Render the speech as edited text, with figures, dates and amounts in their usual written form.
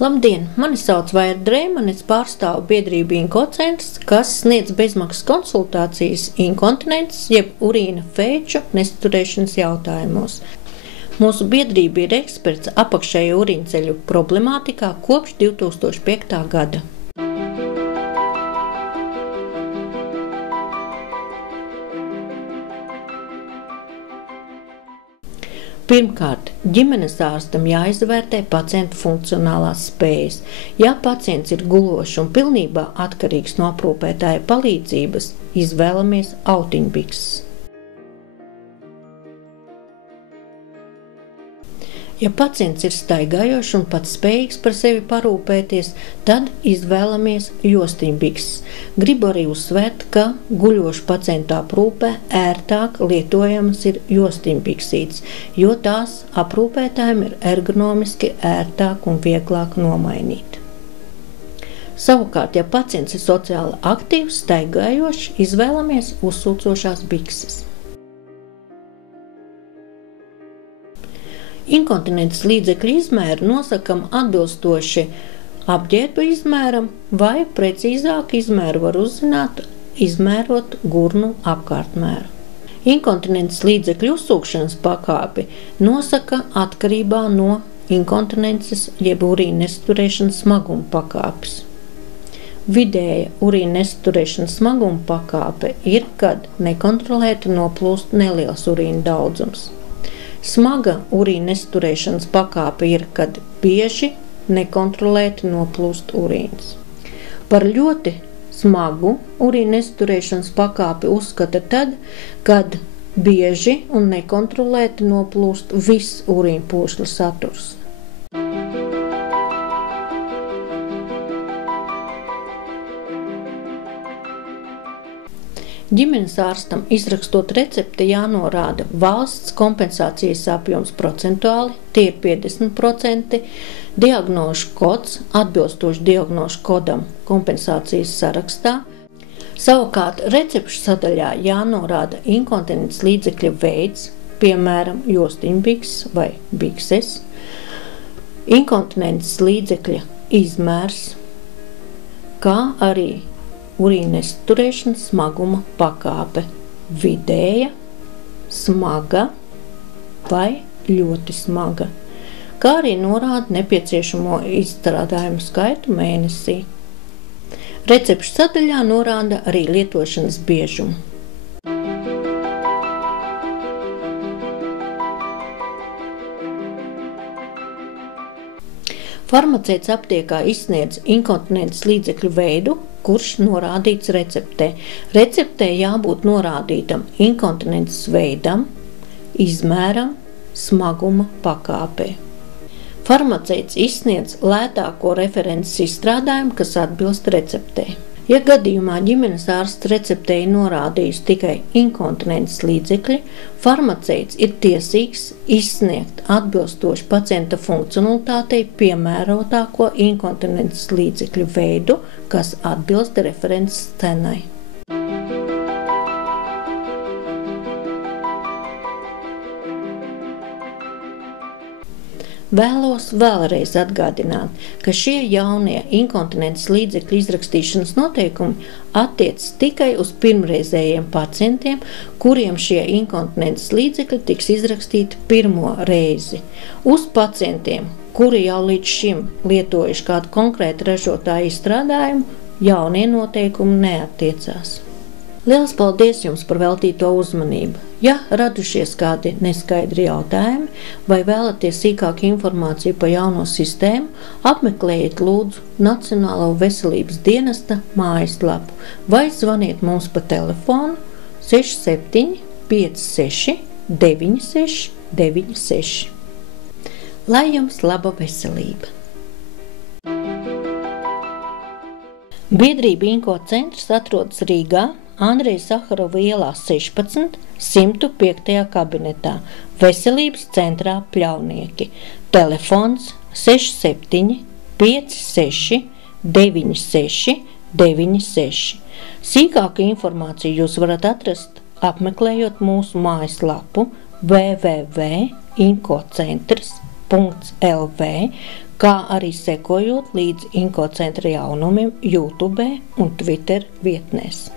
Labdien! Mani sauc Vaira Dreimane, es pārstāvu biedrību Inkocentrs, kas sniedz bezmaksas konsultācijas inkontinences jeb urīna fēču nesturēšanas jautājumos. Mūsu biedrība ir eksperts apakšējo urīnceļu problemātikā kopš 2005. gada. Pirmkārt, ģimenes ārstam jāizvērtē pacienta funkcionālās spējas. Ja pacients ir gulošs un pilnībā atkarīgs no aprūpētāja palīdzības, izvēlamies autiņbikses. Ja pacients ir staigājošs un pats spējīgs par sevi parūpēties, tad izvēlamies jostiņbikses. Gribu arī uzsvērt, ka guļošu pacientu aprūpē ērtāk lietojamas ir jostiņbiksītes, jo tās aprūpētājiem ir ergonomiski ērtāk un vieglāk nomainīt. Savukārt, ja pacients ir sociāli aktīvs, staigājošs, izvēlamies uzsūcošās bikses. Inkontinences līdzekļu izmēru nosakam atbilstoši apģērba izmēram, vai precīzāk izmēru var uzzināt, izmērot gurnu apkārtmēru. Inkontinences līdzekļu uzsūkšanas pakāpi nosaka atkarībā no inkontinences jeb urīna nesturēšanas smaguma pakāpes. Vidēja urīna nesturēšanas smaguma pakāpe ir, kad nekontrolēti noplūst neliels urīna daudzums. Smaga urīna nesturēšanas pakāpe ir, kad bieži nekontrolēti noplūst urīns. Par ļoti smagu urīna nesturēšanas pakāpi uzskata tad, kad bieži un nekontrolēti noplūst viss urīna pūsļa saturs. Ģimenes ārstam izrakstot recepti jānorāda valsts kompensācijas apjoms procentuāli, tie ir 50%, diagnožu kods atbilstoši diagnožu kodam kompensācijas sarakstā. Savukārt recepšu sadaļā jānorāda inkontinences līdzekļa veids, piemēram, jostiņbikses vai bikses, inkontinences līdzekļa izmērs, kā arī urīna nesturēšanas smaguma pakāpe – vidēja, smaga vai ļoti smaga, kā arī norāda nepieciešamo izstrādājumu skaitu mēnesī. Recepšu sadaļā norāda arī lietošanas biežumu. Farmaceits aptiekā izsniedz inkontinences līdzekļu veidu, kurš norādīts receptē. Receptē jābūt norādītam inkontinences veidam, izmēram, smaguma pakāpē. Farmaceits izsniedz lētāko references izstrādājumu, kas atbilst receptē. Ja gadījumā ģimenes ārsts receptē ir norādījis tikai inkontinences līdzekļi, farmaceits ir tiesīgs izsniegt atbilstoši pacienta funkcionalitātei piemērotāko inkontinences līdzekļu veidu, kas atbilst references cenai. Vēlos vēlreiz atgādināt, ka šie jaunie inkontinences līdzekļu izrakstīšanas noteikumi attiecas tikai uz pirmreizējiem pacientiem, kuriem šie inkontinences līdzekļi tiks izrakstīti pirmo reizi. Uz pacientiem, kuri jau līdz šim lietojuši kādu konkrētu ražotāju izstrādājumu, jaunie noteikumi neattiecās. Liels paldies jums par veltīto uzmanību! Ja radušies kādi neskaidri jautājumi vai vēlaties sīkāku informāciju par jauno sistēmu, apmeklējiet lūdzu Nacionālo veselības dienesta mājaslapu vai zvaniet mums pa telefonu 67 56 96 96. Lai jums laba veselība! Biedrība Inkocentrs atrodas Rīgā, Andreja Saharova ielā 16, 105. kabinetā, Veselības centrā Pļaunieki. Telefons 67 56 96 96. Sīkāku informāciju jūs varat atrast, apmeklējot mūsu mājaslapu www.inkocentrs.lv, kā arī sekojot līdz Inko centra jaunumiem YouTube un Twitter vietnēs.